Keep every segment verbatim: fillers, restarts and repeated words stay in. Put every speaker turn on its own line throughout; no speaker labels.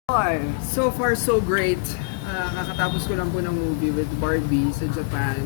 Or,
So far, so great. Ah, kakatapos ko lang po ng movie with Barbie sa Japan.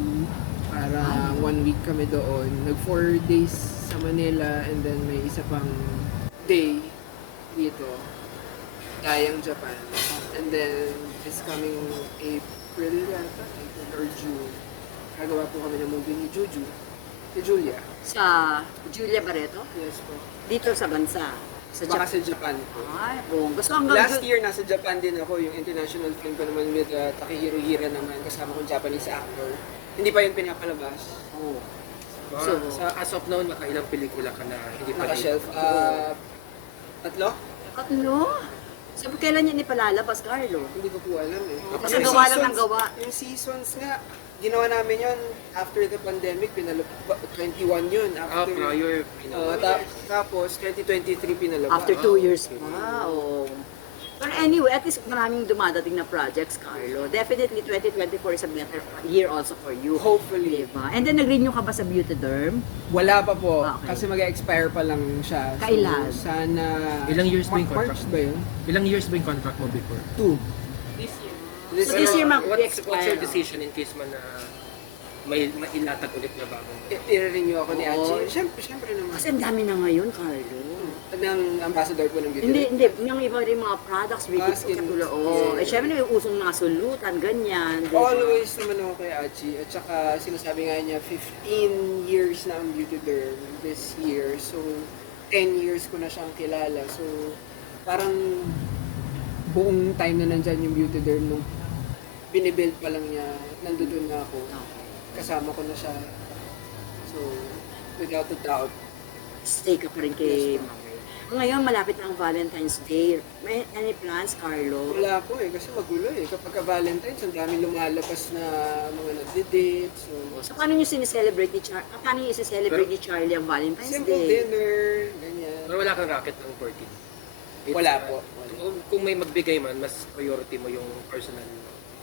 Para one week kami doon. Nag four days sa Manila and then may isa pang day dito. Gayang Japan. And then, this coming April yata, April or June. Gagawa po kami ng movie ni Juju. Ni Julia.
sa Julia Barreto,
Yes po.
dito sa bansa. Sa
Baka
Japan.
sa Japan po.
Ay, buong. Gusto hanggang
Last year, nasa Japan din ako. Yung international film ko naman with uh, Takehiro Hira naman. Kasama kong Japanese actor. Hindi pa yun pinapalabas.
Oh.
So,
So,
sa as of now, nakailang pelikula ka na hindi pa
Naka-shelf. Uh, tatlo?
Ano? Sabi kailan niya ipalalabas, Carlo?
Hindi ko po alam eh.
Oh, kasi
Yung
gawa lang ng
seasons-
gawa.
Yung seasons nga, ginawa namin yun after the pandemic. Pinalab- twenty-one yun.
Ah,
After,
prior.
Uh, ta- tapos, twenty twenty-three pinalabas.
After two years pa. Oh. But anyway, at least maraming dumadating na projects, Carlo. Definitely, twenty twenty-four is a better year also for you.
Hopefully.
Diba? And then, nag-renew ka ba sa Beautyderm?
Wala pa po.
Okay.
Kasi mag-expire pa lang siya. So,
Kailan?
sana...
Ilang years ba yung
March
contract?
ba yun?
Ilang years ba yung contract mo before?
Two. This
So, this year, mag-
what's,
expire,
what's your
no?
decision in case man na may mailatag ulit na bagong?
I- I-renew ako ni
Oo.
Achi. Siyempre, siyempre naman.
Kasi ang dami na ngayon, Carlo.
Ng ambassador po ng beauty.
Hindi, hindi. Yung iba rin mga products, beauty
Ah, skin-
katulad. Oh.
yeah.
Eh, syempre, may usong mga sulutan, ganyan. diba?
Always naman ako kay Achi. At saka sinasabi nga niya, fifteen years na ang beauty derm this year. So, ten years ko na siyang kilala. So, parang buong time na nandyan yung beauty derm nung binibuild pa lang niya, nandoon na ako. Kasama ko na siya. So, without a doubt.
Stay ka pa rin kay Mami. Ngayon, malapit na ang Valentine's Day. May any plans, Carlo?
Wala po eh, kasi magulo eh. Kapag ka Valentine's, ang daming lumalabas na mga nagde-date. So,
So, paano nyo sineselebrate ni Char ah, paano nyo sineselebrate ni Charlie ang Valentine's
simple
Day?
dinner, ganyan.
Pero wala kang racket ng fourteen? It's,
Wala
uh,
po.
Kung, kung may magbigay man, mas priority mo yung personal mo.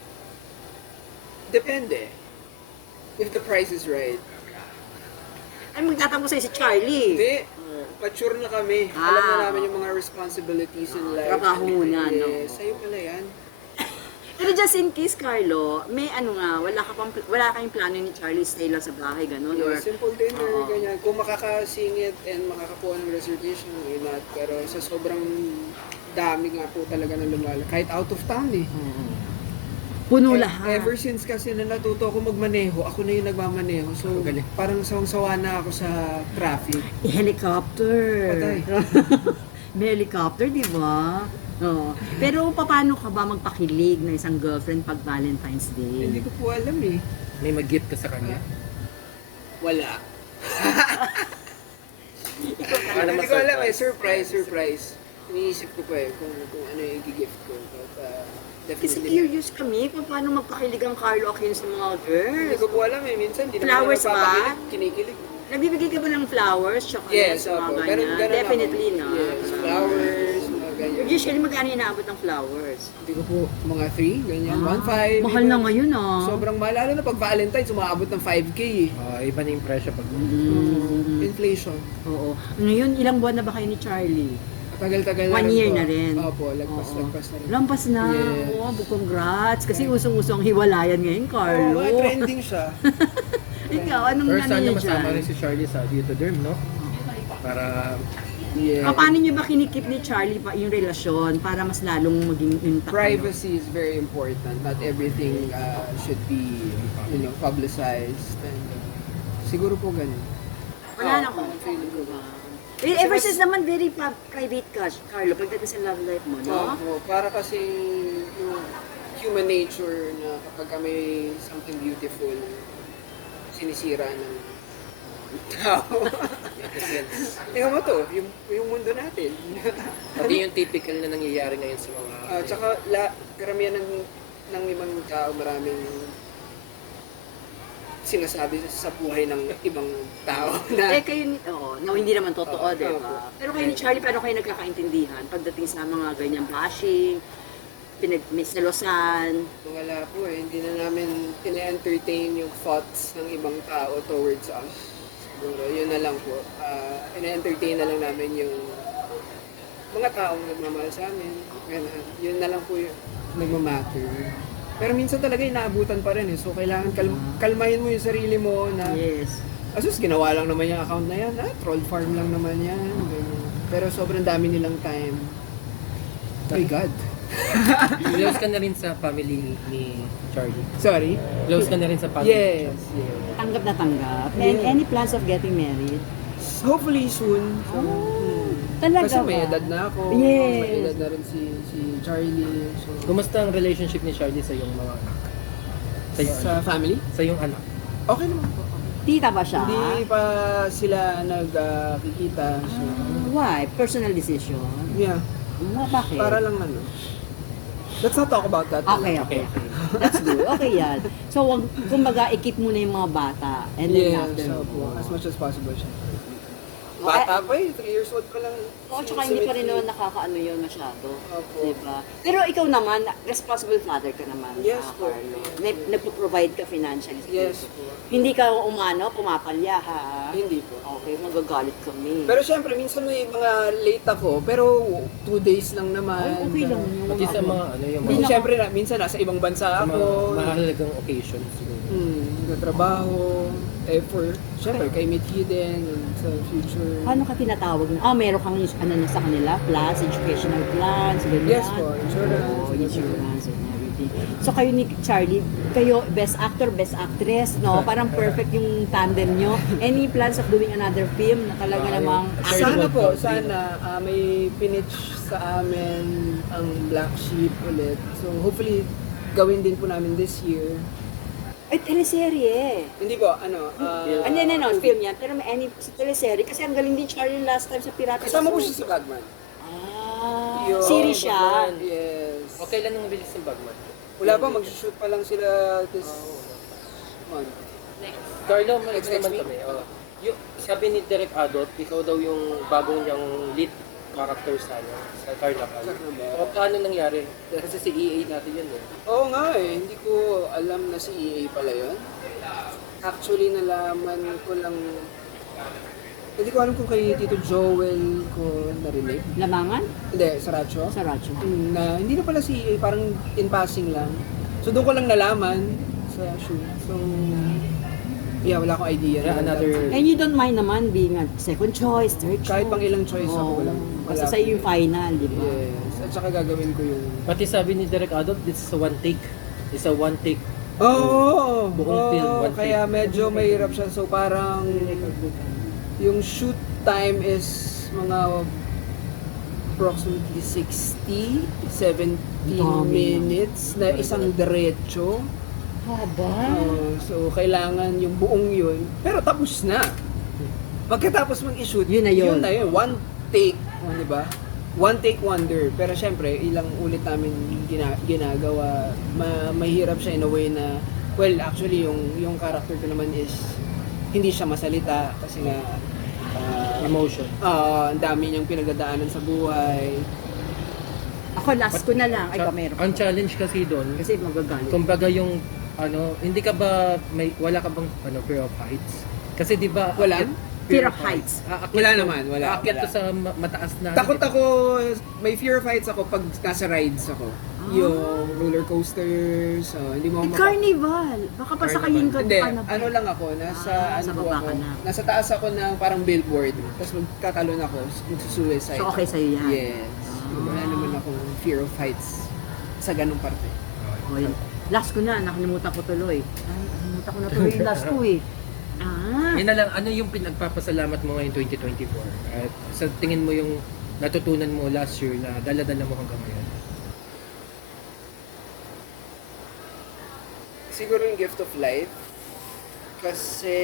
Depende. If the price is right.
Ay, magtatanggol sa'yo si Charlie.
Hindi. Mature na kami.
Ah.
Alam na namin yung mga responsibilities in life.
Trabaho muna, no?
Eh, sa'yo pala yan.
Pero just in case, Carlo, may ano nga, wala ka pang, wala kayong plano ni Charlie stay lang sa bahay, gano'n?
Yeah,
Or,
simple dinner,
Oo.
ganyan. Kung makakasingit and makakakuha ng reservation, why not? Pero sa sobrang dami nga po talaga na lumala. Kahit out of town eh.
puno
Eh,
lahat.
Ever since kasi na natuto ako magmaneho, ako na yung nagmamaneho. So,
Ang galing.
parang sawang-sawa na ako sa traffic.
Helicopter.
Patay.
May helicopter, di ba? Oo. Pero paano ka ba magpakilig ng isang girlfriend pag Valentine's
Hindi
Day?
ko po alam eh.
May mag-gift ka sa kanya?
Wala.
Para
Hindi ko alam eh.
ma-surprise.
Surprise, surprise. Iniisip ko pa eh kung, kung ano yung i-gift ko. But, uh,
Kasi
definitely.
curious kami kung paano magpakilig ang Carlo Aquino sa mga
Hindi
girls.
ko po alam eh. Minsan, di naman
Flowers
ako
ba?
nagpapakilig. Kinikilig.
Nagbibigay ka ba ng flowers, chocolate,
Yes,
sa mga
opo.
ganyan?
Ganun, ganun
Definitely,
ako.
no?
Yes, flowers, mga ganyan.
Usually, magkano inaabot ng flowers?
Hindi ko po, mga three, ganyan,
Ah,
one five.
mahal na ngayon, ah.
Sobrang mahal. Lalo na pag Valentine's, umaabot ng five K eh.
Ah, iba na yung presyo pag...
Mm.
Inflation.
Oo. Ngayon, ilang buwan na ba kayo ni Charlie?
Tagal-tagal na
One
rin
year
po.
na rin.
Opo, lagpas,
Oo.
lagpas na rin.
Lampas na.
Yes.
Oo, congrats. Kasi usong-usong ang hiwalayan ngayon, Carlo.
Oo, mga trending siya.
Ikaw, anong
First
ano
sana
niyo
masama
dyan?
rin si Charlie sa Beautyderm, no? Para
Yeah.
Ah, paano niyo ba kinikip ni Charlie pa yung relasyon para mas lalong maging intact?
Privacy is very important. Not everything uh, should be, you know, publicized. And, uh, siguro po ganun.
Wala na
Oo,
akong
feeling ko ba?
Eh, ever since naman very pa- private ka, Carlo, pagdating sa love life mo, no?
Oo, para kasi yung human nature na kapag ka may something beautiful, sinisira ng tao. Tingnan mo to, yung, yung mundo natin.
pati yung typical na nangyayari ngayon sa mga...
Ah, tsaka la, karamihan ng, ng ibang tao, maraming sinasabi sa buhay ng ibang tao na
Eh, kayo, ni- oo, no, hindi naman totoo,
Oo,
di
oo.
ba? Pero kayo ni Charlie, paano kayo nagkakaintindihan pagdating sa mga ganyang bashing, pinag may selosan?
wala po eh. Hindi na namin ina-entertain yung thoughts ng ibang tao towards us. Siguro, yun na lang po. Uh, ina-entertain na lang namin yung mga pagkataong nagmamahal sa amin. Ganun. Yun na lang po yung nagmamatter. Pero minsan talaga inaabutan pa rin eh. So kailangan kal- kalmahin mo yung sarili mo na
Yes.
asus, ginawa lang naman yung account na yan. Ah, troll farm lang naman yan. Ganun. Pero sobrang dami nilang time. Oh my God.
Close ka na rin sa family ni Charlie.
Sorry?
Close ka na rin sa family ni
Yes.
Charlie.
yes.
Tanggap na tanggap. And
Yeah.
any plans of getting married?
Hopefully soon. So,
Oh,
hmm.
talaga
Kasi may
ba?
edad na ako.
Yes.
May edad na rin si si Charlie. So,
Kumusta ang relationship ni Charlie sa iyong mga anak? Sa iyong
sa
anak?
family?
Sa iyong anak?
Okay naman po.
Tita ba siya?
Hindi pa sila nagkikita. so,
Why? Personal decision?
yeah.
Ah, bakit?
Para lang ano. Let's not talk about that.
Okay, okay, okay. That's good. Okay yan. So, wag, kumbaga, i-keep muna yung mga bata. And then
Yeah,
after.
so, po, as much as possible siya.
Oh,
Bata pa eh, three years old pa lang.
Oo, tsaka hindi pa rin naman nakakaano yun masyado.
Opo.
Diba? Pero ikaw naman, responsible father ka naman.
Yes
ah,
po.
Carlo. Nag- Nagpo-provide ka financially. sa
Yes
kids.
po.
Hindi ka umano, pumapalya ha.
Hindi po.
Okay, magagalit kami.
Pero syempre, minsan may mga late ako, pero two days lang naman.
Ay, okay lang yun.
Pati sa mga ano yung
Kasi
mga,
syempre, na, minsan nasa ibang bansa
sa mga
ako.
mahalagang occasions siguro.
Hmm, nagtatrabaho, effort. Syempre, kay Meet Hidden, and sa future.
Paano ka tinatawag na? Ah, meron kang ano na sa kanila? Plans, educational plans, ganyan.
Yes po, insurance.
Oh, insurance and everything. So kayo ni Charlie, kayo best actor, best actress, no? Parang perfect yung tandem nyo. Any plans of doing another film na talaga
Ah,
namang
Charlie
Sana
Wag
po,
Country.
sana ah, may pinitch sa amin ang Black Sheep ulit. So hopefully, gawin din po namin this year.
Ay, teleserye.
Hindi po, ano, ah,
Ano yan, ano, film yan. Pero may any sa teleserye. Kasi ang galing din Charlie last time sa Pirata.
kasama po siya sa Bagman.
Ah,
Yo,
series siya.
Bagman.
Yes.
O kailan ang release ng Bagman?
Wala pa, mag-shoot pa lang sila this month.
Carlo, may
Next-
naman
next week?
kami. Oh. Yung, sabi ni Derek Adot, ikaw daw yung bagong niyang lead character sa ano, sa Carnaval.
Carnaval.
O paano nangyari? Kasi si E A natin yun eh.
Oo nga eh, hindi ko alam na si E A pala yun. Actually, nalaman ko lang, hindi ko alam kung kay Tito Joel ko narinig.
Lamangan?
Hindi, sa Racho.
Sa Radyo.
Mm, na hindi na pala si E A, parang in passing lang. So doon ko lang nalaman sa shoot. So, yeah, wala akong idea.
Yeah,
na-
another-
And you don't mind naman being a second choice, third choice.
Kahit pang ilang choice ako,
Oo.
walang-
Basta
wala
sa'yo
po.
yung final, di ba?
Yes, at saka gagawin ko yung...
Pati sabi ni Derek Adot, this is a one take. It's a one take.
Oo, oh,
Buong film, one
kaya medyo mahirap siya. So parang yung shoot time is mga approximately sixty, seventy
Dami.
minutes na isang diretso.
Haba.
Oo, so kailangan yung buong yun. Pero tapos na. Pagkatapos mong i-shoot,
Yun na yun.
Yun na yun. One take, oh, di ba? One take wonder. Pero syempre, ilang ulit namin gina- ginagawa. Ma- mahirap siya in a way na, well, actually, yung, yung character ko naman is, hindi siya masalita kasi nga, ah,
Emotion.
ah, ang dami niyang pinagdadaanan sa buhay.
Ako last ko na lang. Ay,
Cha-
kamero.
ang challenge kasi doon,
Kasi magagalit.
kumbaga yung ano, hindi ka ba may wala ka bang ano fear of heights? Kasi 'di ba
Wala?
aakyat-
Fear of heights.
Aakyat
Wala
to-
naman, wala,
aakyat
wala.
to sa ma- mataas na
Takot ako, may fear of heights ako pag nasa rides ako. Yung roller coasters, oh, hindi mo
Eh,
maka-
carnival. Baka pasakayin ka
Hindi,
ka na.
ano lang ako, nasa
Ah,
ano
sa
po
baba
ako,
ka na.
nasa taas ako ng parang billboard, tapos magkatalon ako, magsusuicide.
So, okay sa'yo yan?
Yes.
Ah.
Wala naman akong fear of heights sa ganung parte.
O, yun. Last ko na. Nakalimutan ko tuloy. Ay, nakalimutan ko na tuloy yung last ko eh. Ah.
Yun na lang, ano yung pinagpapasalamat mo ngayon twenty twenty-four? At sa tingin mo yung natutunan mo last year na dala-dala mo hanggang ngayon?
Siguro yung gift of life. Kasi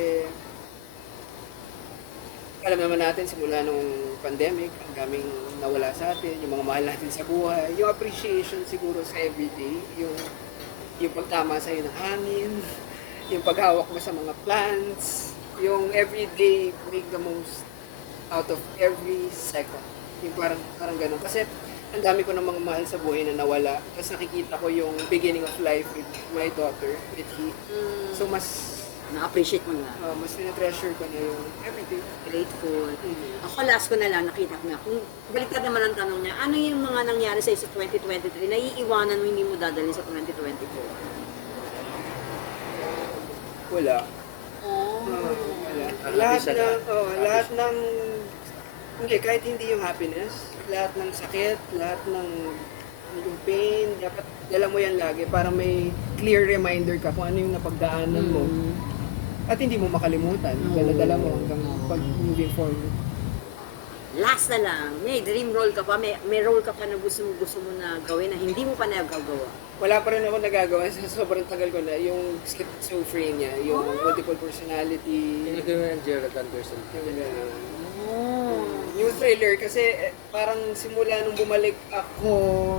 alam naman natin simula nung pandemic, ang daming nawala sa atin, yung mga mahal natin sa buhay, yung appreciation siguro sa everyday, yung yung pagtama sa'yo ng hangin, yung paghawak mo sa mga plants, yung everyday make the most out of every second. Yung parang, parang ganun. Kasi ang dami ko ng mga mahal sa buhay na nawala. Tapos nakikita ko yung beginning of life with my daughter, with he. So mas
Na-appreciate mo na.
Uh, mas tinatreasure ko na yung everything.
Grateful.
Mhm.
Ako last ko na lang, nakita ko na. Kung baliktad naman ang tanong niya, ano yung mga nangyari sa'yo sa twenty twenty-three na iiwanan mo hindi mo dadalhin sa twenty twenty-four?
Wala.
Oh.
Ah, wala.
Ah,
Lahat
happy siya
ng,
lahat.
oh,
Happy
lahat
siya.
ng, hindi, kahit hindi yung happiness, lahat ng sakit, lahat ng yung pain, dapat dala mo yan lagi para may clear reminder ka kung ano yung napagdaanan mo.
Mm.
At hindi mo makalimutan.
Oo.
Dala-dala mo hanggang
Oo.
pag moving forward.
Last na lang, may dream role ka pa, may, may role ka pa na gusto mo, gusto mo na gawin na hindi mo pa nagagawa.
Wala pa rin ako nagagawa sa sobrang tagal ko na. Yung schizophrenia, yung
Ah.
multiple personality.
Yung nagawin ng Gerald Anderson.
Yung, uh,
Oh.
yung thriller kasi eh, parang simula nung bumalik ako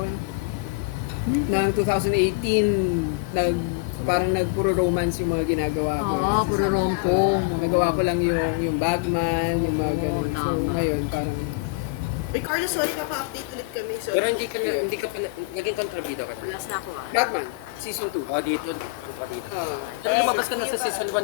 ng twenty eighteen, nag parang nagpuro romance yung mga ginagawa ko.
Ah, puro rom-com.
Nagawa ko lang yung yung Bagman, yung mga
Oo,
ganun. So
tama.
ngayon parang
Ricardo, sorry ka pa-update ulit kami. Sorry.
Pero hindi ka na, hindi ka pa, na, naging kontrabida ka na.
Last na ako ah.
Batman season two.
Oh, dito, kontrabida.
Ah,
Pero lumabas ka na sa season one